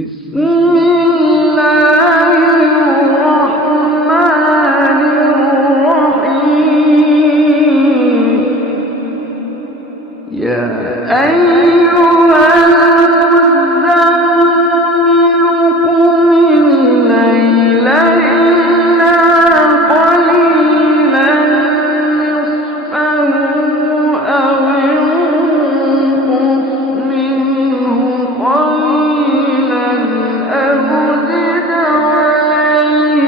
بسم الله الرحمن الرحيم يا أيها المزمل قم الليل إلا قليلا نصفه أو انقص منه قليلا أو زد عليه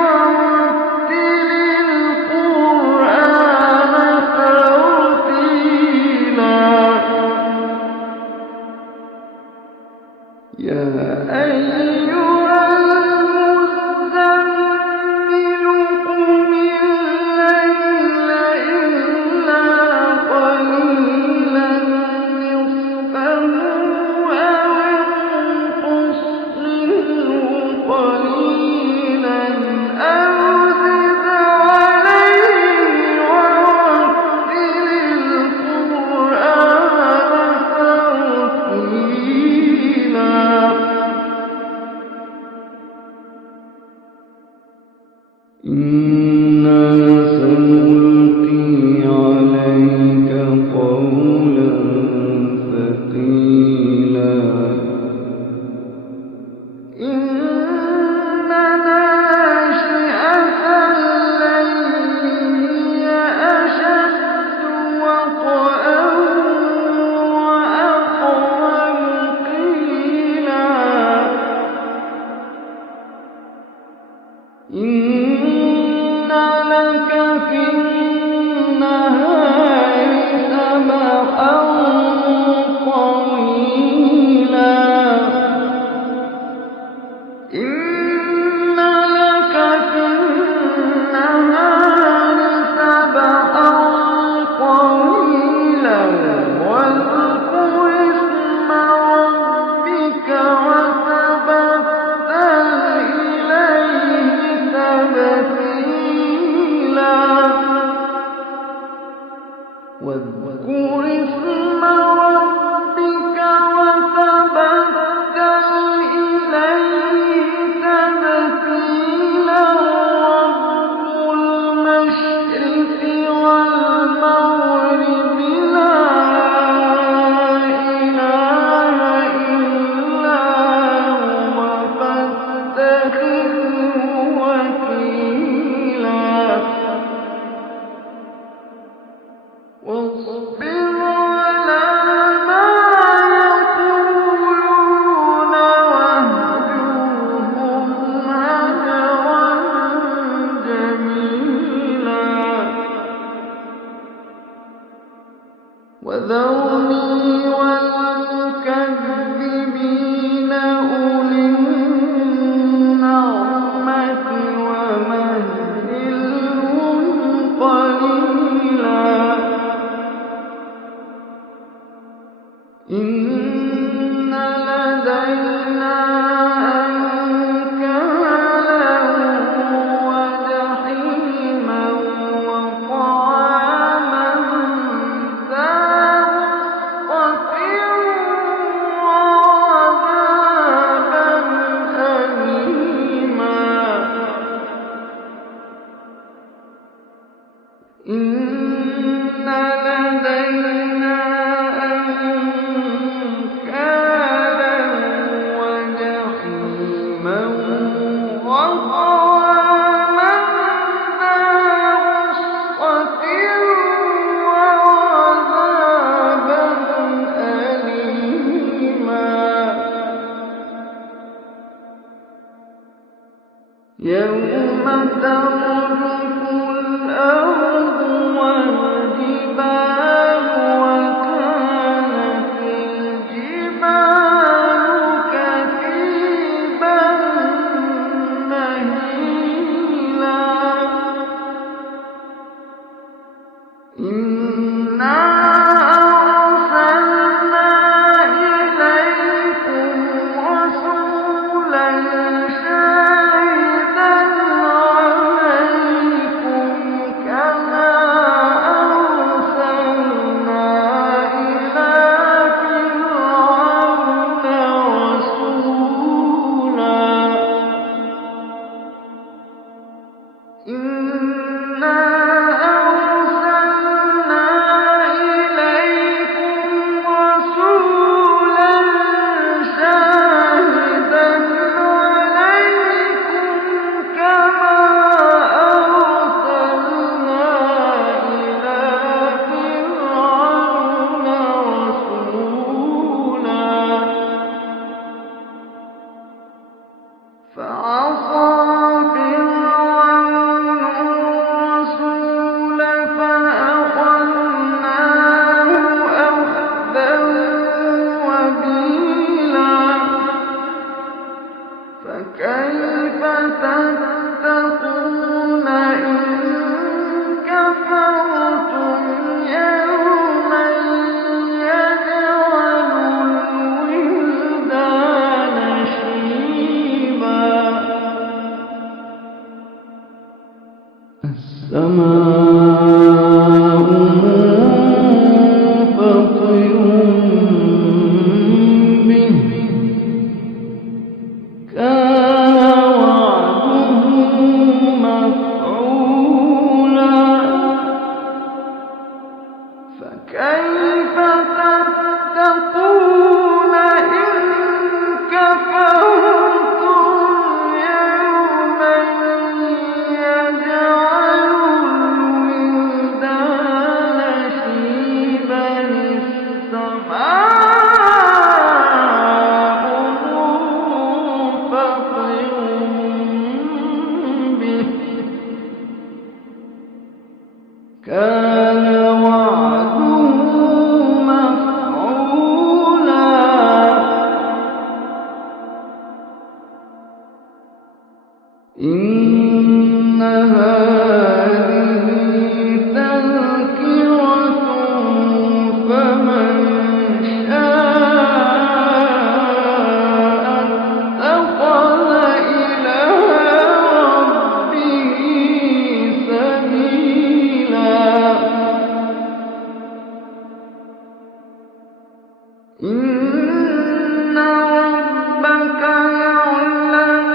ورتل القرآن ترتيلا يا أيها المزمل قم الليل إلا قليلا نصفه أو انقص منه قليلا أو زد عليه ورتل القرآن ترتيلا إنا سنلقي عليك قولا ثقيلا إن ناشئة الليل هي أشد وطئا وأقوم قيلا إن لك في النهار سبحا طويلا إن لك في النهار سبحا طويلا واذكر اسم ربك وتبتل إليه تبتيلا واذكر اسم ربك وتبتل إليه تبتيلا رب المشرق والمغرب لا إله إلا هو فاتخذه وكيلا واصبر على ما يقولون واهجرهم هجرا جميلا وذرني والمكذبين أولي النعمة ومهلهم قليلا إن لدينا أنكالا وجحيما وطعاما ذا غصة وعذابا أليما إن لدينا أنكالا وجحيما وطعاما ذا غصة وعذابا أليما يوم ترجف الأرض والجبال وكانت الجبال كثيبا مهيلا إنا أرسلنا إليكم رسولا شاهدا عليكم كما فكيف تتقون إن كفرتم يوما يجعل الولدان شيبا السماء منفطر به كان وعده مفعولا فكيف تتقون إن كفرتم يوما يجعل الولدان شيبا السماء منفطر به كان وعده مفعولا إن هذه تذكرة فمن شاء اتخذ إلى ربه سبيلا إن ربك يعلم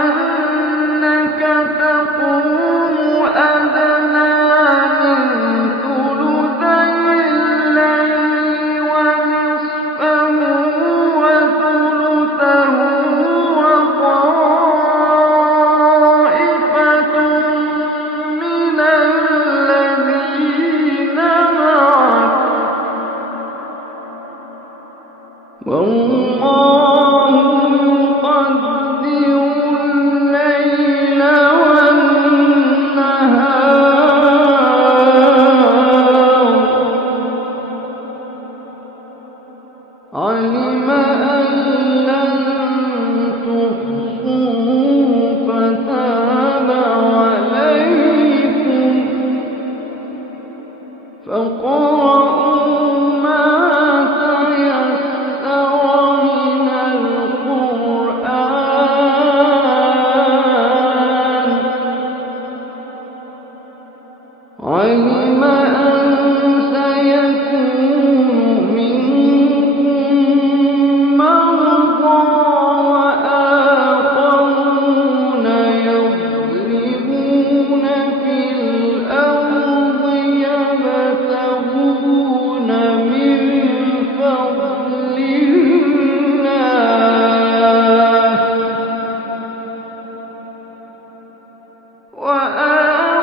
أنك تقوم أدنى من ثلثي الليل ونصفه وثلثه وطائفة من الذين معك والله يقدر الليل والنهار علم أن لن تحصوا فتاب عليكم فاقرؤوا ما تيسر من القرآن علم أن سيكون منكم مرضى وآخرون يضربون في الأرض يبتغون من فضل الله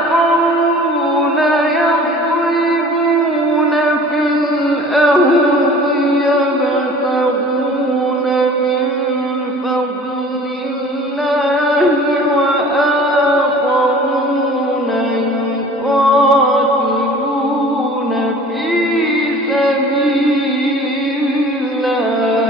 وآخرون يضربون في الأرض يبتغون من فضل الله وآخرون يقاتلون في سبيل الله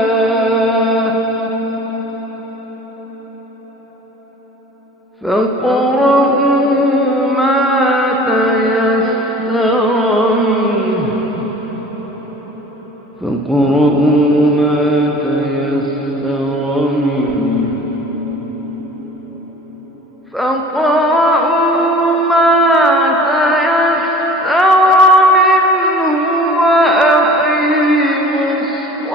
فاقرؤوا ما تيسر منه وأقيموا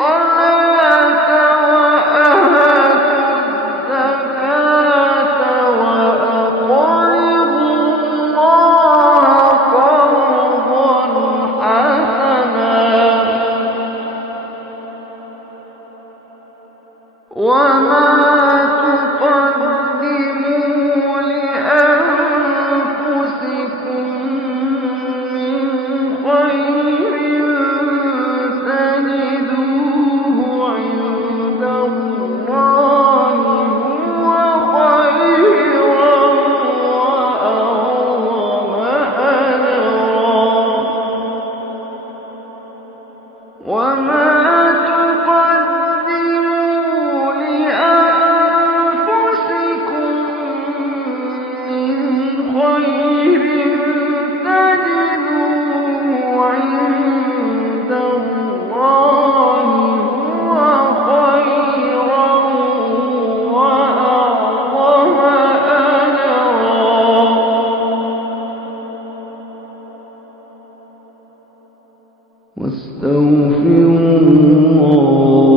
الصلاة وآتوا الزكاة وأقرضوا الله قرضا حسنا وما تقدموا لأنفسكم من خير تجدوه عند الله هو خيرا وأعظم أجرا وما تقدموا لأنفسكم واستغفروا الله